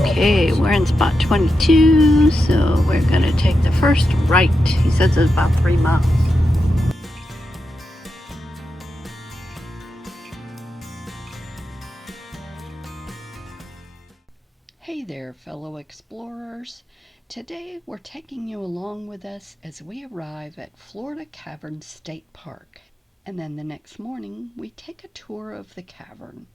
Okay, we're in spot 22, so we're gonna take the first right. He says it's about 3 miles. Hey there, fellow explorers. Today we're taking you along with us as we arrive at Florida Caverns State Park. And then the next morning we take a tour of the cavern.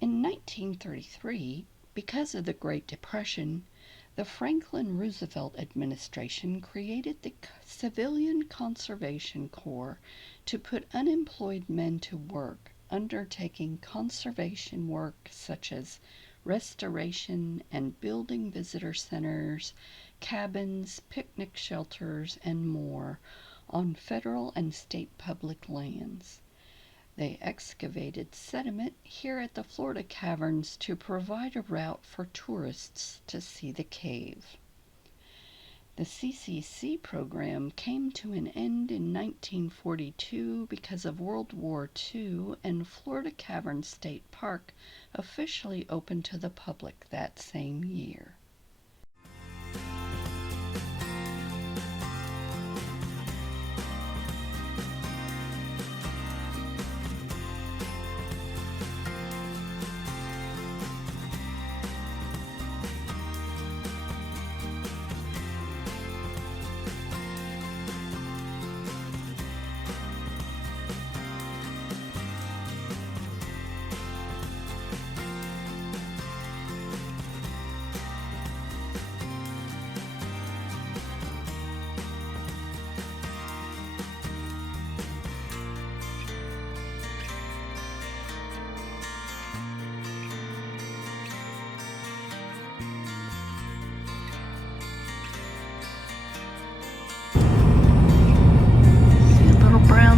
In 1933, because of the Great Depression, the Franklin Roosevelt administration created the Civilian Conservation Corps to put unemployed men to work, undertaking conservation work such as restoration and building visitor centers, cabins, picnic shelters, and more on federal and state public lands. They excavated sediment here at the Florida Caverns to provide a route for tourists to see the cave. The CCC program came to an end in 1942 because of World War II, and Florida Caverns State Park officially opened to the public that same year.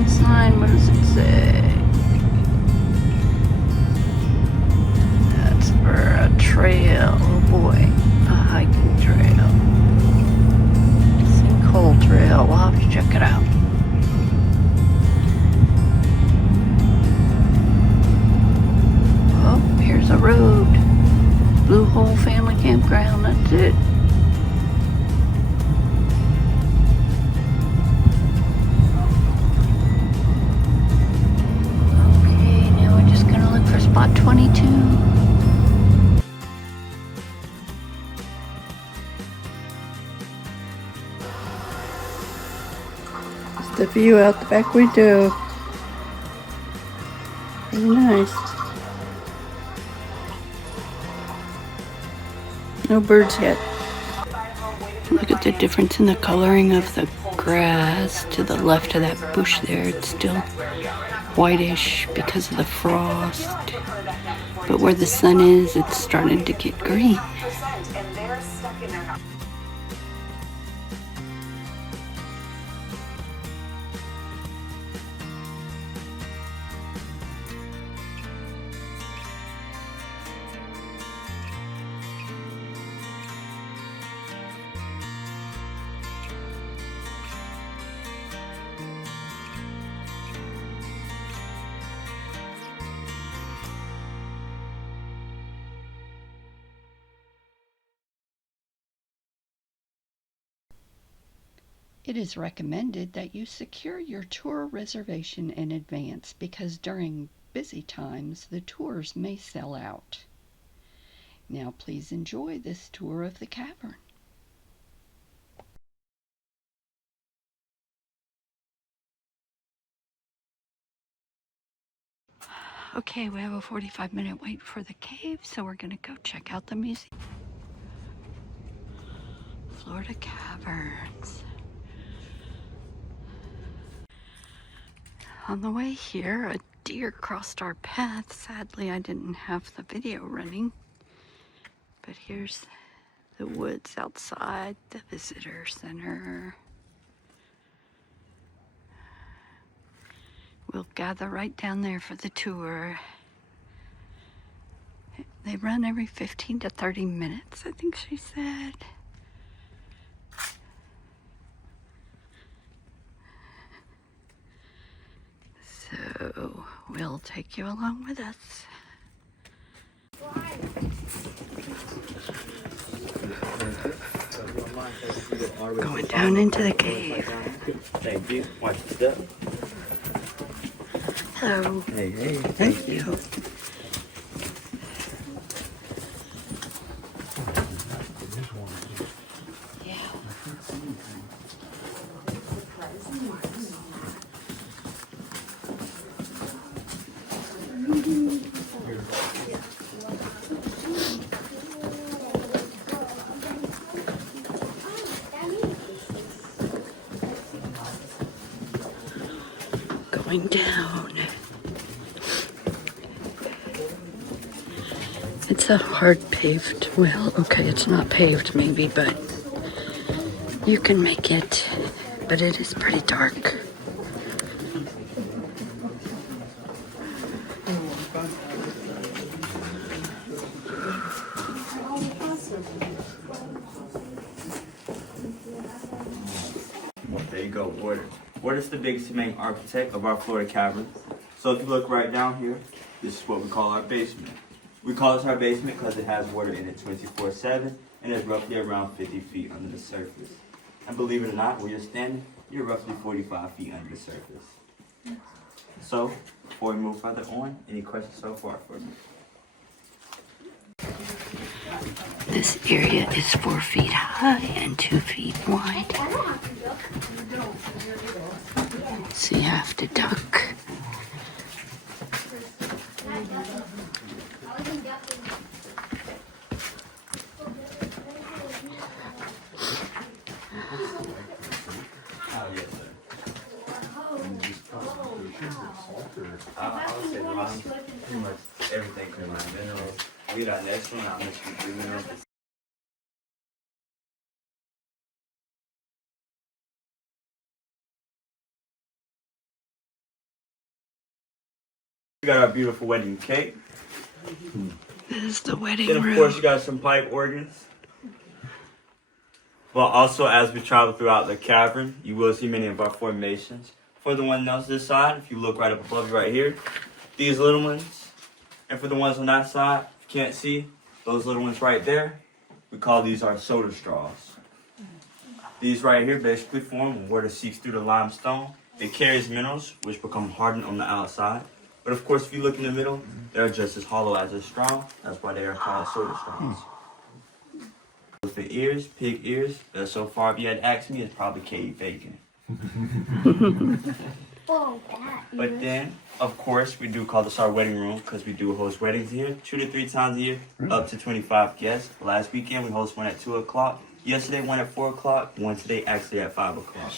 Sign, what does it say? That's for a trail. Oh boy, a hiking trail. Sinkhole trail. We'll have to check it out. Oh, here's a road. Blue Hole Family Campground. That's it. Spot 22. It's the view out the back window. Very nice. No birds yet. Look at the difference in the coloring of the grass to the left of that bush there. It's still whitish because of the frost, but where the sun is, it's starting to get green. It is recommended that you secure your tour reservation in advance because during busy times the tours may sell out. Now please enjoy this tour of the cavern. Okay, we have a 45-minute wait for the cave, so we're going to go check out the museum. Florida Caverns. On the way here, a deer crossed our path. Sadly, I didn't have the video running. But here's the woods outside the visitor center. We'll gather right down there for the tour. They run every 15 to 30 minutes, I think she said. So we'll take you along with us. Going down into the cave. Thank you. Watch the step. Hello. Hey, hey. Thank you. Going down. It's a hard paved, well, okay, it's not paved maybe, but you can make it, but it is pretty dark. There you go, water. Water is the biggest main architect of our Florida caverns. So if you look right down here, this is what we call our basement. We call this our basement because it has water in it 24/7 and is roughly around 50 feet under the surface. And believe it or not, where you're standing, you're roughly 45 feet under the surface. So, before we move further on, any questions so far for me? This area is 4 feet high and 2 feet wide. So you have to duck. Oh, yes, sir. I would say lime, pretty much everything can lime minerals. We got next one, I'm gonna shoot 3 minerals. We got our beautiful wedding cake. This is the wedding Then, of room. course, you got some pipe organs. Well, also, as we travel throughout the cavern, you will see many of our formations. For the one on this side, if you look right up above you right here, these little ones. And for the ones on that side, if you can't see, those little ones right there, we call these our soda straws. These right here basically form when water seeps through the limestone. It carries minerals, which become hardened on the outside. But of course, if you look in the middle, they're just as hollow as a straw. That's why they are called soda straws. Elephant ears, pig ears, so far if you had asked me, it's probably cave bacon. But then, of course, we do call this our wedding room because we do host weddings here 2 to 3 times a year, up to 25 guests. Last weekend, we hosted one at 2 o'clock. Yesterday, one at 4 o'clock. One today, actually at 5 o'clock.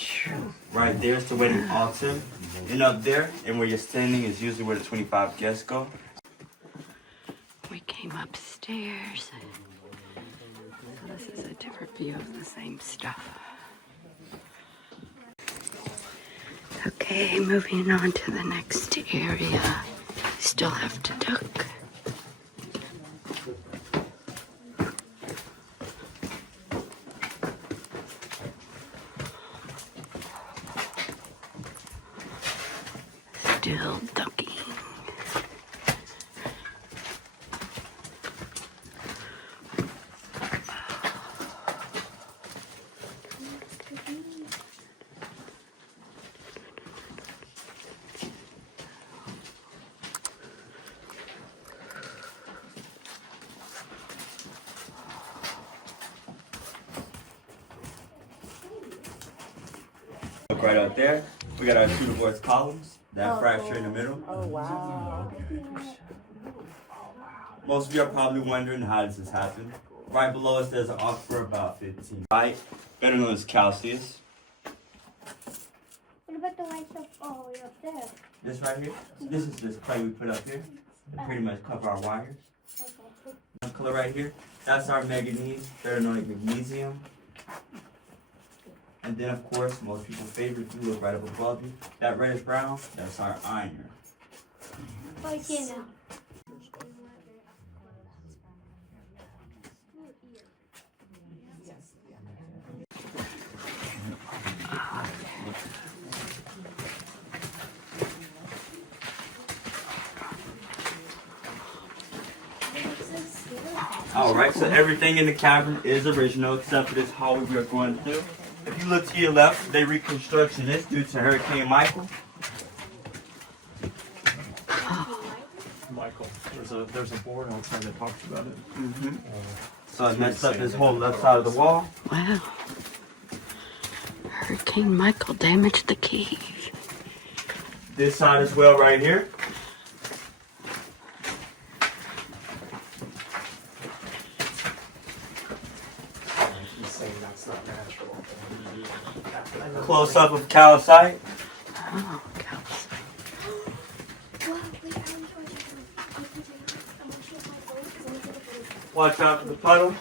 Right there is the wedding altar. And up there, and where you're standing, is usually where the 25 guests go. We came upstairs. So this is a different view of the same stuff. Okay, moving on to the next area. Still have to duck. Still ducking. Look right up there. We got our 2 divorce columns. That fracture in the middle. Oh, wow. Most of you are probably wondering how does this happen. Right below us, there's an aquifer about 15 feet, better known as calcareous. What about the white stuff all the way up there? This right here, this is this clay we put up here to pretty much cover our wires. Okay. This color right here, that's our manganese, better known as magnesium. And then, of course, most people's favorite, if you look right up above you, that reddish brown, that's our iron. Oh, I see now. Alright, so everything in the cavern is original except for this hallway we are going through. If you look to your left, they reconstruction this due to Hurricane Michael. Michael, there's a board outside that talks about it. So it messed up this whole left side of the wall. Wow. Hurricane Michael damaged the keys. This side as well right here. He's saying that's not natural. Close up of calcite. Oh, calcite. Watch out for the puddle.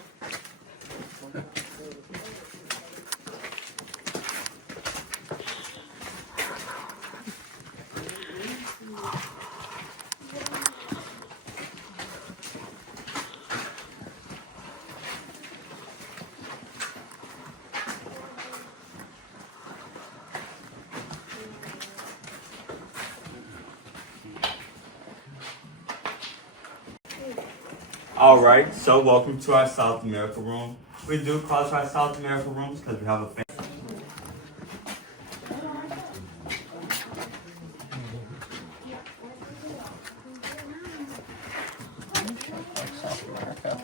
Alright, so welcome to our South America room. We do call it our South America rooms because we have a fan. South America.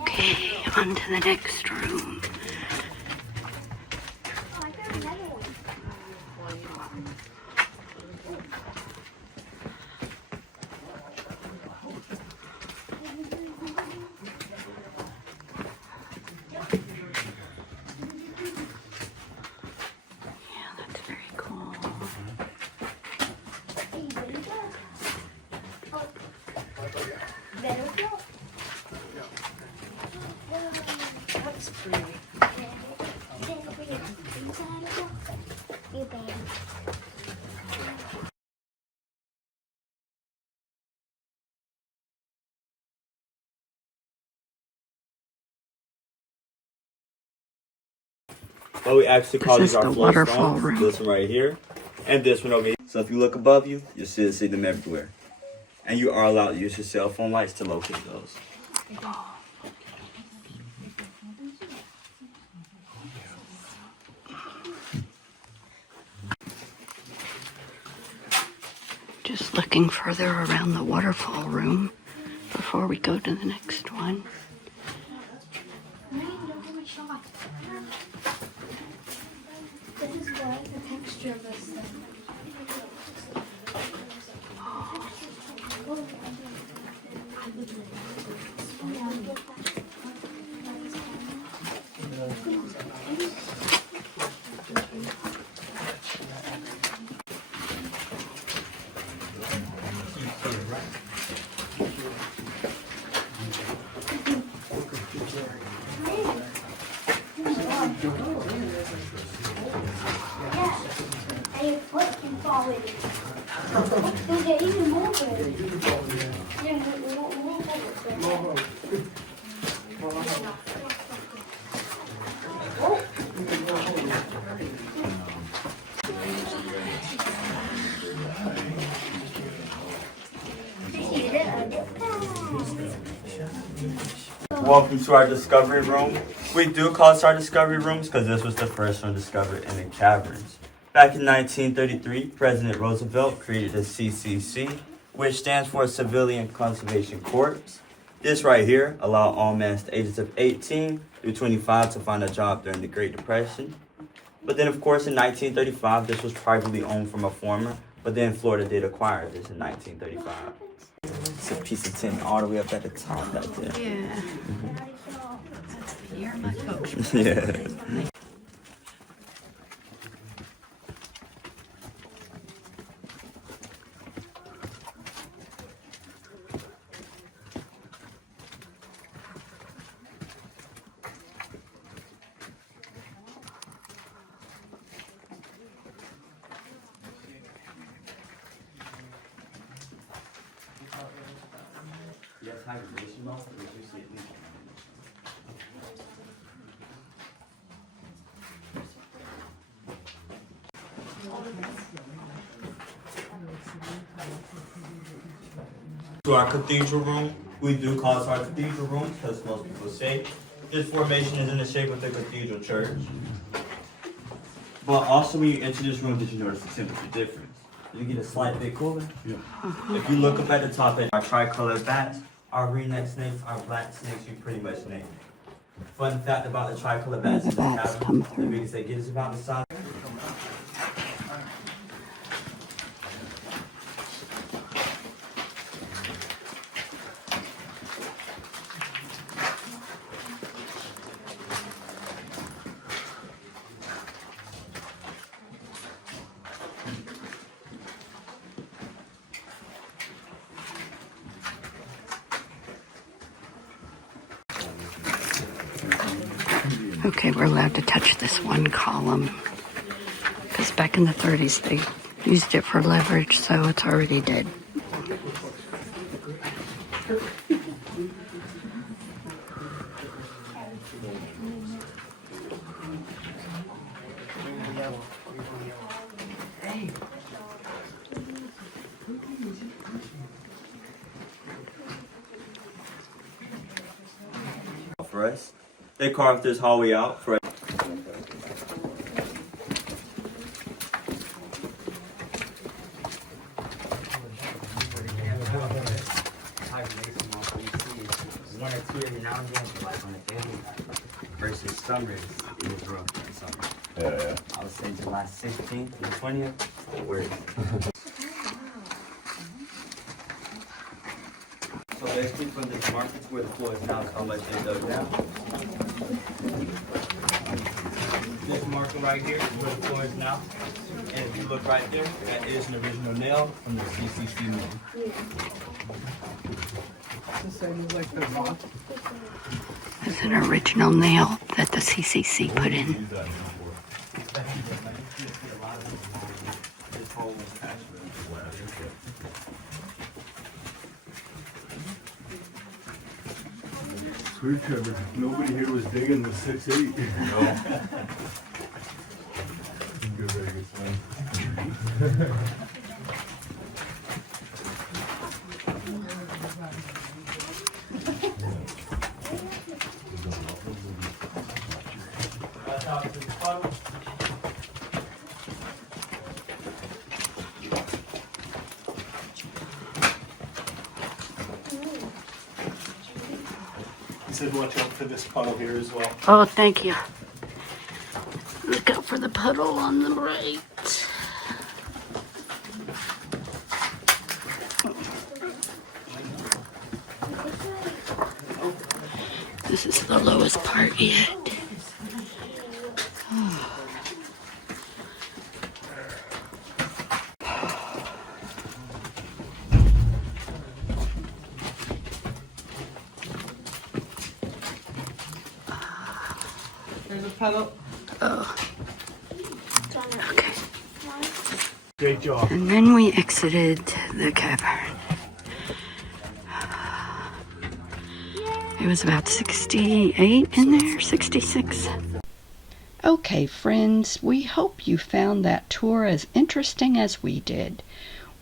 Okay, on to the next room. Yeah, that's very cool. That's pretty. You baby. But we actually call This these is our the floor waterfall stones. room. This one right here, and this one over here. So if you look above you, you'll see them everywhere. And you are allowed to use your cell phone lights to locate those. Just looking further around the waterfall room before we go to the next one. This is why the texture of this thing. And your foot can fall in it. Dude, they're even moving. Yeah, move over. Welcome to our discovery room. We do call this our discovery rooms because this was the first one discovered in the caverns. Back in 1933, President Roosevelt created the CCC, which stands for Civilian Conservation Corps. This right here allowed all men to ages of 18 through 25 to find a job during the Great Depression. But then, of course, in 1935, this was privately owned from a farmer, but then Florida did acquire this in 1935. It's a piece of tin all the way up at the top right there. Yeah. You're my coach. Yeah. hibernation mode, which you see it. To our cathedral room, we do call this our cathedral room because most people say this formation is in the shape of the cathedral church. But also when you enter this room, did you notice the temperature difference? You get a slight bit cooler. Yeah. If you look up at the top, our tricolored bats, our ringneck snakes, our black snakes, you pretty much name it. Fun fact about the tricolored bats in the cabin, the biggest they get is about the size. Okay, we're allowed to touch this one column because back in the 30s they used it for leverage, so it's already dead. For us, they carved this hallway out for us. One or two every now and then, like on a daily versus summers, it was rough in summer. Yeah. I would say July 16th and 20th, the worst. So basically from this marker to where the floor is now is how much they dug down. This marker right here is where the floor is now. And if you look right there, that is an original nail from the CCC mill. It's an original nail that the CCC put in. Sweet Trevor, nobody here was digging the 6'8". No. Good Vegas, man. He said watch out for this puddle here as well. Oh, thank you. Look out for the puddle on the right. This is the lowest part yet. There's a puddle. Oh, okay. Great job. And then we exited the cavern. It was about 68 in there, 66. Okay, friends, we hope you found that tour as interesting as we did.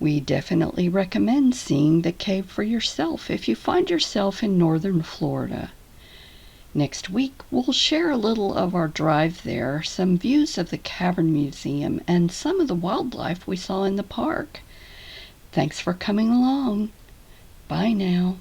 We definitely recommend seeing the cave for yourself if you find yourself in northern Florida. Next week, we'll share a little of our drive there, some views of the Cavern Museum, and some of the wildlife we saw in the park. Thanks for coming along. Bye now.